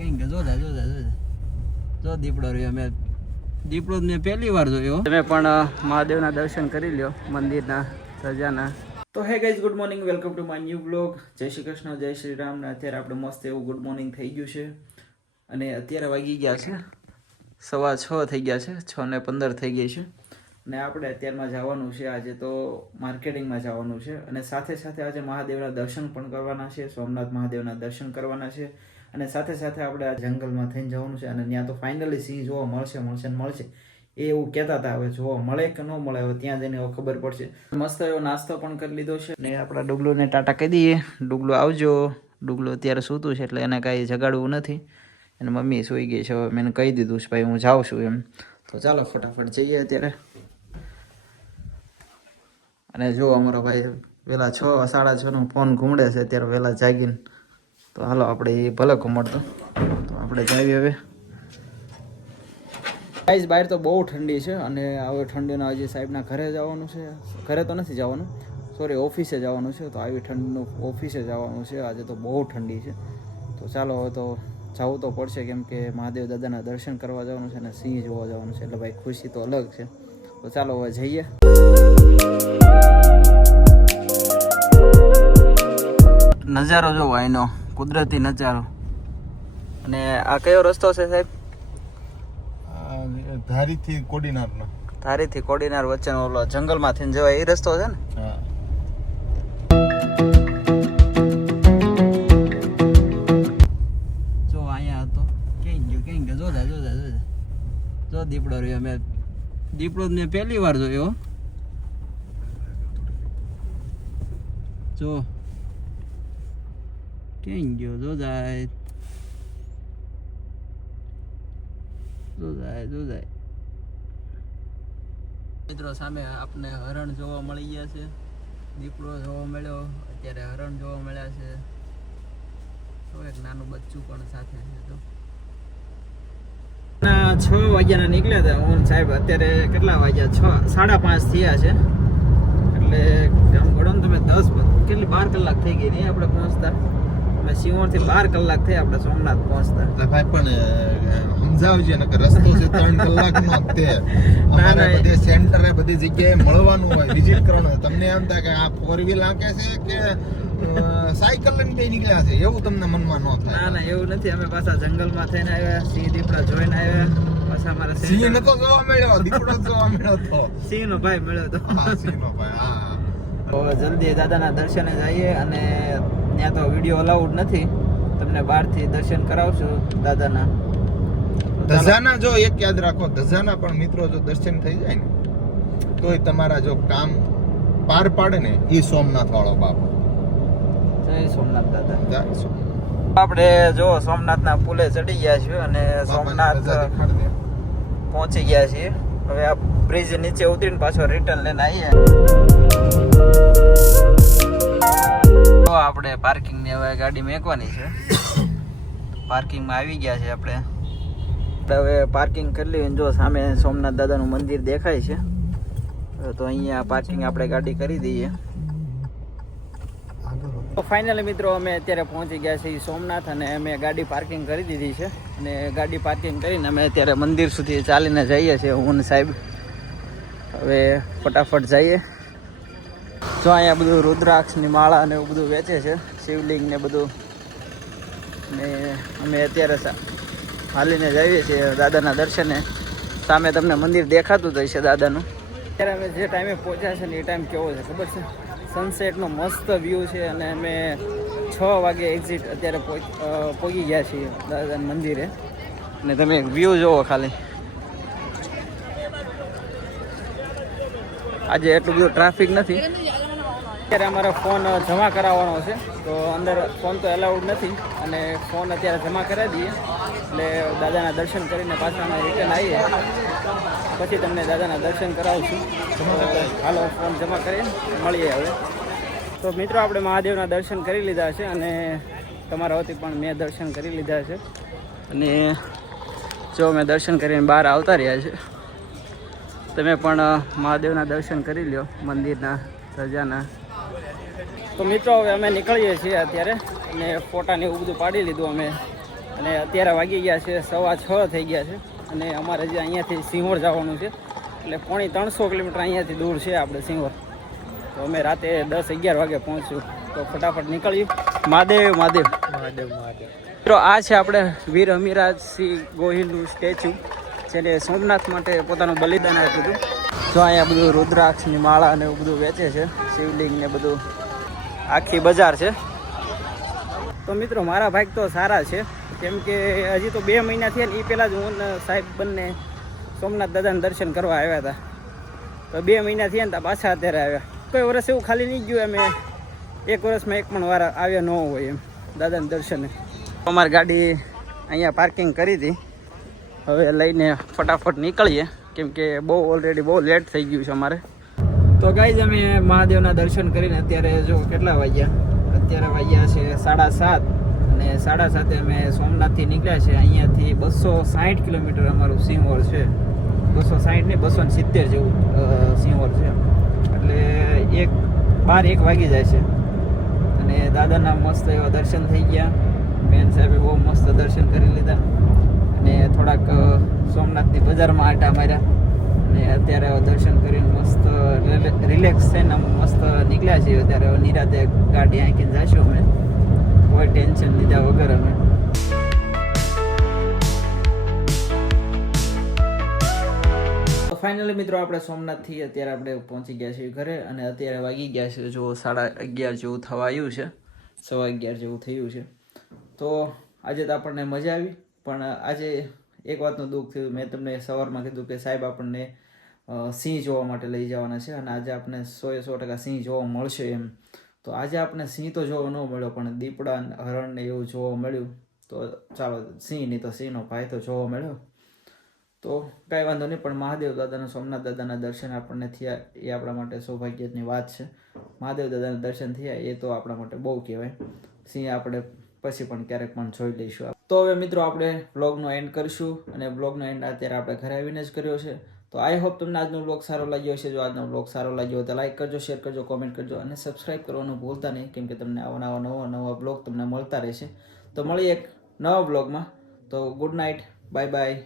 કઈ જો દીપડો રહ્યો. અમે દીપડો મેં પહેલી વાર જોયો. તમે પણ મહાદેવના દર્શન કરી લ્યો મંદિરના સજાના. તો hey guys, good morning, welcome to my new blog. જય શ્રી કૃષ્ણ, જય શ્રી રામ. ને અત્યારે આપણે મસ્ત એવું ગુડ મોર્નિંગ થઈ ગયું છે અને અત્યારે વાગી ગયા છે 6:15 થઈ ગયા છે, 6:15 થઈ ગઈ છે. અને આપણે અત્યારમાં જવાનું છે આજે તો માર્કેટિંગમાં જવાનું છે અને સાથે સાથે આજે મહાદેવના દર્શન પણ કરવાના છે. સોમનાથ મહાદેવના દર્શન કરવાના છે અને સાથે સાથે આપણે આ જંગલમાં થઈને જવાનું છે અને ત્યાં તો ફાઇનલી સિંહ જોવા મળશે એ એવું કહેતા હતા. હવે જોવા મળે કે ન મળે હવે ત્યાં જઈને ખબર પડશે. મસ્ત એવો નાસ્તો પણ કરી લીધો છે ને આપણા ડુગલુને ટાટા કહી દઈએ. ડુગલું આવજો. ડુગલું અત્યારે સૂતું છે એટલે એને કાંઈ જગાડવું નથી. અને મમ્મી સૂઈ ગઈ છે. હવે મેં કહી દીધું છે ભાઈ હું જાઉં છું એમ. તો ચાલો ફટાફટ જઈએ અત્યારે. અને જો અમારો ભાઈ વહેલા 6:30 નો ફોન ઘૂમડે છે અત્યારે વહેલા જાગીને. તો હાલો આપણે એ ભલે ઘૂમડતો તો આપણે જાવી હવે. ગાઈઝ બહાર તો બહુ ઠંડી છે અને હવે ઠંડીના હજી સાહેબના ઘરે જવાનું છે. ઘરે તો નથી જવાનું, સોરી ઓફિસે જવાનું છે. તો આવી ઠંડીનું ઓફિસે જવાનું છે. આજે તો બહુ ઠંડી છે. તો ચાલો હવે તો જવું તો પડશે કેમ કે મહાદેવ દાદાના દર્શન કરવા જવાનું છે અને સિંહ જોવા જવાનું છે એટલે ભાઈ ખુશી તો અલગ છે. તો ચાલો હવે જઈએ. નજારો જોવો એનો, કુદરતી નજારો. અને આ કયો રસ્તો છે સાહેબ? ધારીથી કોડીનારનો. ધારીથી કોડીનાર વચ્ચેનો ઓલો જંગલમાંથી જવાય એ રસ્તો છે ને? હા. જો અહીંયા હતો ક્યાં ગયો જો દીપડો રહ્યો. અમે દીપડો મેં પહેલી વાર જોયો. જો ક્યાં ગયો? જો જાય મિત્રો સામે આપને હરણ જોવા મળી ગયા છે. દીપડો જોવા મળ્યો, અત્યારે હરણ જોવા મળ્યા છે. તો એક નાનું બચ્ચું પણ સાથે છે. તો 6 વાગ્યાના નીકળ્યા હતા હું સાહેબ. અત્યારે કેટલા વાગ્યા? 5:30 થયા છે. એટલે આમ ગણો ને તમે 12 કલાક થઈ ગઈ નહીં આપણે પહોંચતા. અમે સિંહોરથી 12 કલાક થઈ આપણે સોમનાથ પહોંચતા. એટલે ભાઈ પણ સમજાવજે ને કે રસ્તો છે 3 કલાકનો જ તે. અમારે બધે સેન્ટરે બધી જગ્યાએ મળવાનું હોય, વિઝિટ કરવાનું હોય. તમને એમ થાય કે આ 4 વ્હીલ આંકે છે કે સાયકલ લઈને બે નીકળ્યા છે એવું તમને મનમાં ન થાય. ના એવું નથી. અમે પાછા જંગલમાં થઈને આવ્યા, સિંહ દીપડા જોઈને આવ્યા. પાછા અમારે સિંહ નતો જોવા મળ્યો, દીપડો જોવા મળ્યો તો. સિંહનો ભાઈ મળ્યો તો. હા, સિંહનો ભાઈ. હા. હવે જલ્દી દાદાના દર્શને જઈએ અને ત્યાં તો વિડીયો અલાઉડ નથી. તમને બહારથી દર્શન કરાવશું દાદાના. ધજાના જો એક યાદ રાખો, ધજાના પણ મિત્રો જો દર્શન થઈ જાય ને તોય તમારા જો કામ પાર પાડે ને એ સોમનાથ વાળો બાપો. જય સોમનાથ દાદા. જય સોમનાથ. આપણે જો સોમનાથના પુલે ચડી ગયા છીએ અને સોમનાથ પહોંચી ગયા છીએ. હવે આ બ્રિજ નીચે ઉતરીને પાછો રિટર્ન લઈને આવીએ. તો આપણે પાર્કિંગની હવે ગાડી મેકવાની છે. પાર્કિંગમાં આવી ગયા છે આપણે. હવે પાર્કિંગ કરી લઈએ. જો સામે સોમનાથ દાદાનું મંદિર દેખાય છે તો અહીંયા પાર્કિંગ આપણે ગાડી કરી દઈએ. તો ફાઇનલી મિત્રો અમે અત્યારે પહોંચી ગયા છીએ સોમનાથ અને અમે ગાડી પાર્કિંગ કરી દીધી છે. અને ગાડી પાર્કિંગ કરીને અમે અત્યારે મંદિર સુધી ચાલીને જઈએ છીએ હું ને સાહેબ. હવે ફટાફટ જઈએ. જો અહીંયા બધું રુદ્રાક્ષની માળા અને એવું બધું વેચે છે, શિવલિંગ ને બધું. ને અમે અત્યારે હાલીને જઈએ છીએ દાદાના દર્શને. સામે તમને મંદિર દેખાતું જ હશે દાદાનું. અત્યારે અમે જે ટાઈમે પહોંચ્યા છે ને એ ટાઈમ કેવો છે ખબર છે? સનસેટનો મસ્ત વ્યૂ છે અને અમે 6 વાગે એક્ઝિટ અત્યારે પહોંચી ગયા છીએ દાદાના મંદિરે. અને તમે વ્યૂ જોવો ખાલી. આજે એટલું બધું ટ્રાફિક નથી. અત્યારે અમારે ફોન જમા કરાવવાનો છે તો અંદર ફોન તો એલાઉડ નથી અને ફોન અત્યારે જમા કરાવી દઈએ એટલે દાદાના દર્શન કરીને પાછા અમે રિટર્ન આવીએ. પછી તમને દાદાના દર્શન કરાવશું. હાલો ફોન જમા કરીને મળીએ હવે. તો મિત્રો આપણે મહાદેવના દર્શન કરી લીધા છે અને તમારા વતી પણ મેં દર્શન કરી લીધા છે. અને જો મેં દર્શન કરીને બહાર આવતા રહ્યા છે. તમે પણ મહાદેવના દર્શન કરી લ્યો મંદિરના સજાના. તો મિત્રો હવે અમે નીકળીએ છીએ અત્યારે અને ફોટાને એવું બધું પાડી લીધું અમે અને અત્યારે વાગી ગયા છે 6:15 થઈ ગયા છે અને અમારે જે અહીંયાથી સિંહોર જવાનું છે એટલે 350 કિલોમીટર અહીંયાથી દૂર છે આપણે સિંહોર. તો અમે રાતે 10-11 વાગે પહોંચ્યું તો ફટાફટ નીકળ્યું. મહાદેવ મહાદેવ મહાદેવ મહાદેવ. મિત્રો આ છે આપણે વીર અમીરાજસિંહ ગોહિલનું સ્ટેચ્યુ જેને સોમનાથ માટે પોતાનું બલિદાન આપ્યું હતું. જો અહીંયા બધું રુદ્રાક્ષની માળા અને એવું બધું વેચે છે, શિવલિંગ ને બધું, આખી બજાર છે. તો મિત્રો મારા ભાઈ તો સારા છે કેમ કે હજી તો 2 મહિના થયા ને એ પહેલાં જ હું ને સાહેબ બંને સોમનાથ દાદાના દર્શન કરવા આવ્યા હતા. તો 2 મહિના થયા ને તો પાછા અત્યારે આવ્યા. કોઈ વર્ષ એવું ખાલી નહીં ગયું અમે 1 વર્ષમાં એક પણ વાર આવ્યા ન હોય એમ દાદાના દર્શને. અમારી ગાડી અહીંયા પાર્કિંગ કરી હતી, હવે લઈને ફટાફટ નીકળીએ કેમ કે ઓલરેડી બહુ લેટ થઈ ગયું છે અમારે. તો ગાઈઝ અમે મહાદેવના દર્શન કરીને અત્યારે જો કેટલા વાગ્યા, અત્યારે વાગ્યા છે 7:30 અને 7:30 અમે સોમનાથથી નીકળ્યા છે. અહીંયાથી 260 કિલોમીટર અમારું સિંહોર છે, 260 ને 270 જેવું સિંહોર છે. એટલે 1 વાગી જાય છે અને દાદાના મસ્ત એવા દર્શન થઈ ગયા. બેન સાહેબે બહુ મસ્ત દર્શન કરી લીધા અને થોડાક સોમનાથની બજારમાં આટા માર્યા અને અત્યારે દર્શન કરીને મસ્ત રિલેક્સ થઈને મસ્ત નીકળ્યા છીએ. અત્યારે નિરાતે ગાડી આંકીને જઈશું અમે, કોઈ ટેન્શન લીધા વગર અમે. ફાઇનલી મિત્રો આપણે સોમનાથથી અત્યારે આપણે પહોંચી ગયા છીએ ઘરે અને અત્યારે વાગી ગયા છે જો 11:30 જેવું થવા આવ્યું છે, 11:15 જેવું થયું છે. તો આજે તો આપણને મજા આવી, પણ આજે એક વાતનું દુઃખ થયું. મેં તમને સવારમાં કીધું કે સાહેબ આપણને સિંહ જોવા માટે લઈ જવાના છે અને આજે આપણે 100% સિંહ જોવા મળશે એમ. તો આજે આપણે સિંહ તો જોવા ન મળ્યો પણ દીપડા હરણ ને એવું જોવા મળ્યું. તો ચાલો સિંહ નહીં તો સિંહનો ભાઈ તો જોવા મળ્યો, તો કાંઈ વાંધો નહીં. પણ મહાદેવ દાદાના સોમનાથ દાદાના દર્શન આપણને થયા એ આપણા માટે સૌભાગ્યની વાત છે. મહાદેવ દાદાના દર્શન થયા એ તો આપણા માટે બહુ કહેવાય. સિંહ આપણે પછી પણ ક્યારેક પણ જોઈ લઈશું. તો હવે મિત્રો આપણે બ્લોગનો એન્ડ કરીશું અને બ્લોગનો એન્ડ અત્યારે આપણે ઘરે આવીને જ કર્યો છે. તો આઈ હોપ તમને આજનો બ્લોગ સારો લાગ્યો હશે. જો આજનો બ્લોગ સારો લાગ્યો હોય તો લાઈક કરજો, શેર કરજો, કોમેન્ટ કરજો અને સબસ્ક્રાઈબ કરવાનું ભૂલતા નહીં કેમ કે તમને નવા બ્લોગ તમને મળતા રહેશે. તો મળીએ એક નવા બ્લોગમાં. તો ગુડ નાઇટ, બાય બાય.